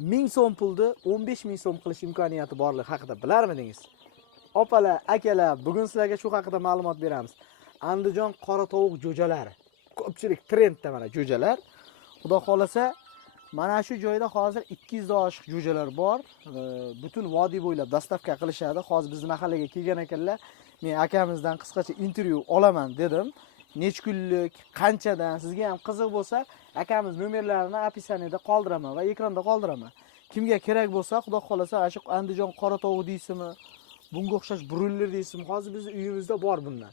1000 so'm pulni 15 ming so'm qilish imkoniyati borligi haqida bilarmidingiz? Opalar, akalar, bugun sizlarga shu haqida ma'lumot beramiz. Andijon qora tovuq jo'jalari. Ko'pchilik trendda mana jo'jalar. Xudo xolasa, mana shu joyda hozir 200 dan oshiq jo'jalar bor. Butun vodiy bo'ylab dastavka qilishadi. Hozir bizning mahallaga kelgan ekanlar. Men akamizdan qisqacha intervyu olaman dedim. Nech kunlik, qanchadan sizga ham qiziq bo'lsa, akamiz nomerlarini opisaniyada qoldiraman va ekranda qoldiraman. Kimga kerak bo'lsa, xudo xolasa, shu Andijon qora tovuq deysizmi, bunga o'xshash brullar deysizmi, hozir bizning uyimizda bor bundan.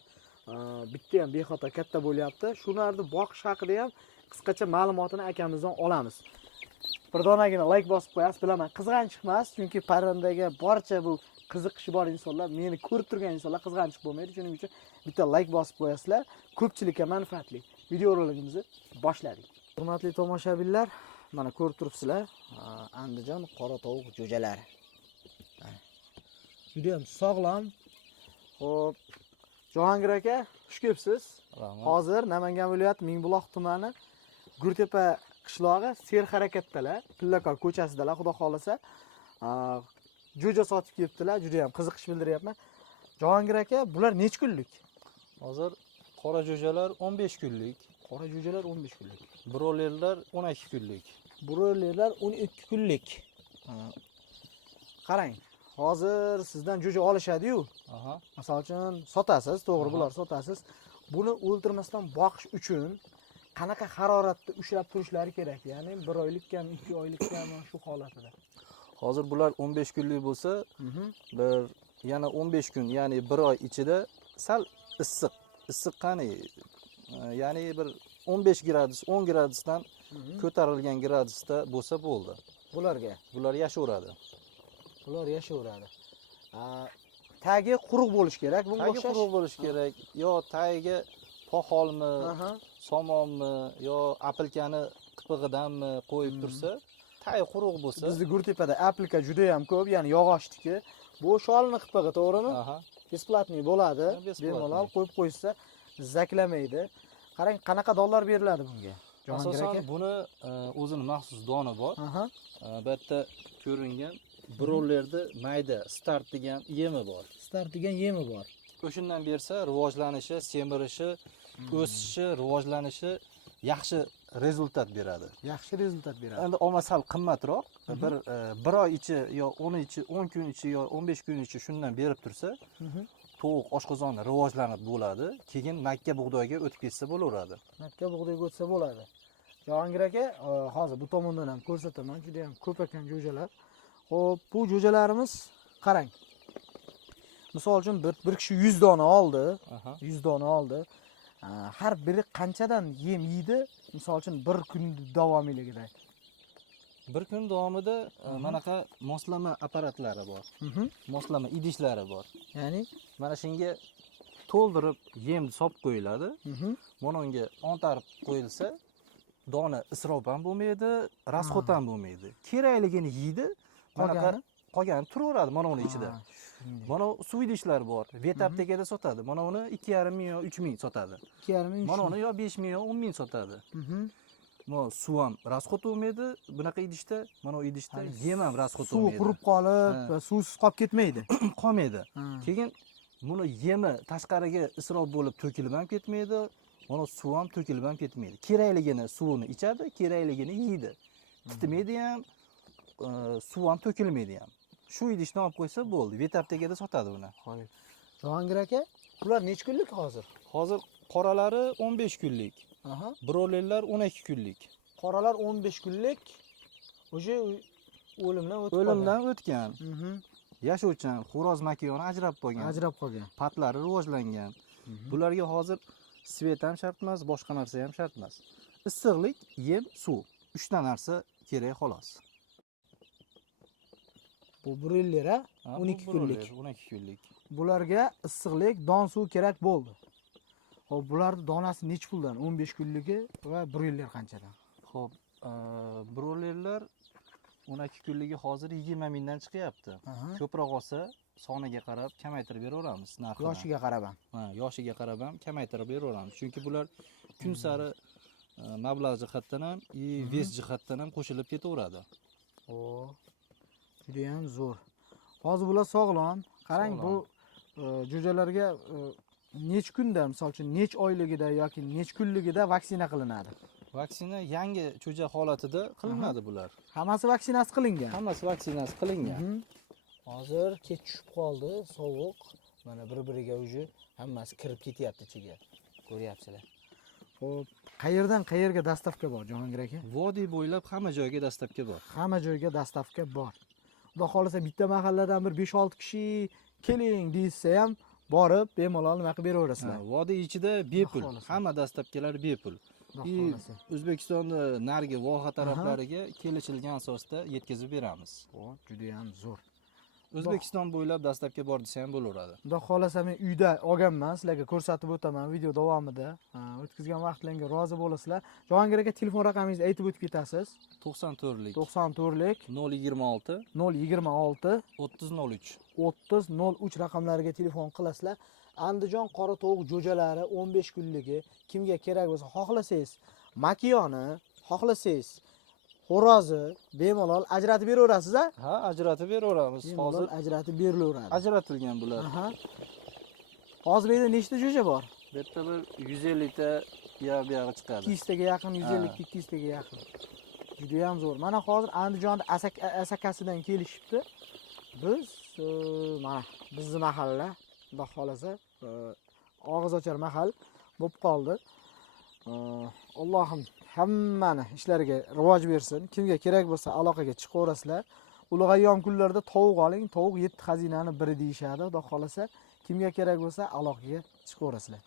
Bitta ham bexato katta bo'lyapti. Shularni boqish haqida ham qisqacha ma'lumotini akamizdan olamiz. Bir donagina like bosib qo'yasiz, bilaman, qizg'anchiq emas, chunki parrandaga barcha bu qiziqishi bor insonlar, meni ko'rib turgan insonlar qizg'anchiq bo'lmaydi. Shuning uchun bitta like bosib qo'yasizlar. Ko'pchilikka manfaatli videorolikimizni boshladik. Hurmatli tomoshabinlar, mana ko'rib turibsizlar, Andijon qora tovuq jo'jalari. Juda ham sog'lom. Xo'p, Jahongir aka, xush kelibsiz. Hozir Namangan viloyati Mingbuloq tumani Gurtepa qishlog'i serharakatdalar, Pillakor ko'chasidalar, xudo xolasa. Jo'ja sotib kelibdilar, juda ham qiziqish bildiryapman. Jahongir aka, bular nech kunlik? Hozir qora jo'jalar 15 kunlik, Qora jo'jalar 15 kunlik. broilerlar 12 kunlik. Broilerlar 12 kunlik. Qarang, hozir sizdan jo'ja olishadi-yu. Aha. Misol uchun sotasiz, to'g'ri, bular sotasiz. Buni o'ltirmasdan boqish uchun qanaqa haroratda ushlab turishlari kerak? Ya'ni 1 oylikkami, 2 oylikkami shu holatida. Hozir bular 15 kunlik bo'lsa, bir yana 15 kun, ya'ni 1 oy ichida sal issiq qani, ya'ni bir 15 gradus, 10 gradusdan ko'tarilgan gradusda bo'lsa bo'ldi. Bular yashaveradi. Bular yashaveradi. Tagi quruq bo'lish kerak, bunga Tagi o'xshash. quruq bo'lishi kerak. Yo tagiga poxolmi, somonmi, yo apilkani qipig'idanmi qo'yib tursa, tagi quruq bo'lsa. Bizning Gurtepada apilka juda ham ko'p, ya'ni yog'ochniki. Bu sholni qipig'i, to'g'rimi? Aha. Besplatniy bo'ladi. Bemalol qo'yib qo'ysa, zaklamaydi. Qarang, qanaqa dollar beriladi bunga? Asosan buni o'zini maxsus doni bor. Bu yerda ko'ringan broilerda mayda start degan yemi bor. Start degan yemi bor. O'shundan bersa rivojlanishi, semirishi, o'sishi, rivojlanishi yaxshi rezultat beradi. Yaxshi rezultat beradi. Endi olmasa sal qimmatroq, bir oy ichi yo 10 kun ichi yo 15 kun ichi shundan berib tursa, tovuq oshqozoni rivojlanib bo'ladi, keyin makka bug'doyga o'tib ketsa bo'laveradi. Makka bug'doyga o'tsa bo'ladi. Jahongir aka, hozir bu tomondan ham ko'rsataman, juda ham ko'p ekan jo'jalar. Xo'p, bu jo'jalarimiz qarang. Misol uchun bir kishi 100 dona oldi, 100 dona oldi. Har biri qanchadan yem yeydi? Misol uchun 1 kun davomiyligida. 1 kun davomida manaqa moslama apparatlari bor. Moslama idishlari bor. Ya'ni mana shunga to'ldirib yemni solib qo'yiladi. Mana unga ontarib qo'yilsa, dona isrof ham bo'lmaydi, rasxot ham bo'lmaydi. Kerakligini yeydi, qolgani turaveradi mana uning ichida. Mana suv idishlar bor. Vetaptekada sotadi. Mana uni 2,5 ming yo 3 ming sotadi. 2,5 ming. Mana uni yo 5 ming yo 10 ming sotadi. Mana suv ham rasxot bo'lmaydi. Bunaqa idishda, mana u idishda yem ham rasxot bo'lmaydi. Suv qurib qolib, suvsiz qolib ketmaydi. Qolmaydi. Keyin buni yemi tashqariga isrof bo'lib to'kilib ham ketmaydi. Mana suv ham to'kilib ham ketmaydi. Kerakligini suvini ichadi, kerakligini yeydi. Titmaydi ham, suv ham to'kilmaydi ham. Shu idishni olib qo'ysa bo'ldi. Vetaptekada sotadi buni. Xo'p. Jahongir aka, bular nech kunlik hozir? Hozir qoralari 15 kunlik. Broilerlar 12 kunlik. Qoralar 15 kunlik. O'sha o'limdan o'tgan. Yashovchan, xo'roz makiyoni ajrab qolgan. Patlari rivojlangan. Bularga hozir svet ham shart emas, boshqa narsa ham shart emas. Issiqlik, yem, suv. 3 ta narsa kerak xolos. Bu broiler 12 kunlik. 12 kunlik. Bularga issiqlik, don, suv kerak bo'ldi. Xo'p, bularning donasi nech puldan? 15 kunligi va broiler qanchadan? Xo'p, broilerlar 12 kunligi hozir 20 mingdan chiqyapti. Ko'proq olsa, soniga qarab kamaytirib beraveramiz narxini. Yoshiga qarab ham. Yoshiga qarab ham kamaytirib beraveramiz. Chunki bular kun sari mablag' jihatdan ham, ves jihatdan ham qo'shilib ketaveradi. Xo'p. Juda ham zo'r. Hozir bular sog'lom. Qarang, bu jo'jalarga nech kunda, misol uchun nech oyligida yoki nech kunligida vaksina qilinadi? Vaksina yangi cho'ja holatida qilinadi bular. Hammasi vaksinasi qilingan. Hammasi vaksinasi qilingan. Hozir kech tushib qoldi, sovuq. Mana bir-biriga uje hammasi kirib ketyapti ichiga. Ko'ryapsizlar. Xo'p, qayerdan qayerga dastavka bor, Jahongir aka? Vodiy bo'ylab hamma joyga dastavka bor. Hamma joyga dastavka bor. Xudo xolisa bitta mahalladan bir 5-6 kishi keling deysa ham borib bemalol nima qilib beraverasizlar. Vodiy ichida bepul. xohlasa. Hamma dastavkalar bepul. Xudo xolisa. O'zbekistonning narigi voha taraflariga kelishilgan asosda yetkazib beramiz. Xo'p, juda ham zo'r. O'zbekiston bo'ylab dastavka bor desa ham bo'laveradi. Xudo xolasa men uyda olganman, sizlarga ko'rsatib o'taman video davomida. O'tkazgan vaqtlaringizga rozi bo'lasizlar. Jahongir aka, telefon raqamingizni aytib o'tib ketasiz. 94lik 94lik 026 026 3003. 3003 raqamlariga telefon qilasizlar. Andijon qora tovuq jo'jalari 15 kunligi kimga kerak bo'lsa, xohlasangiz makiyoni, xohlasangiz xo'rozi bemalol ajratib beraverasiz a? Ha, ajratib beraveramiz. Hozir ajratib berilaveradi. ajratilgan bular. Aha. Hozir bu yerda nechta jo'ja bor? Bu yerda bir 150 ta buyog'i chiqadi. 200 taga yaqin, 150 200 taga yaqin. Juda ham zo'r. Mana hozir Andijonda asakasidan kelishibdi. Biz mana bizning mahalla, xudo xolasa, og'iz ochar mahal bo'lib qoldi. Allohim hammani ishlariga rivoj bersin. Kimga kerak bo'lsa aloqaga chiqaverasizlar. Ulug'ayyom kunlarda tovuq oling, tovuq 7 xazinani biri deyishadi. Xudo xolasa, kimga kerak bo'lsa aloqaga chiqaverasizlar.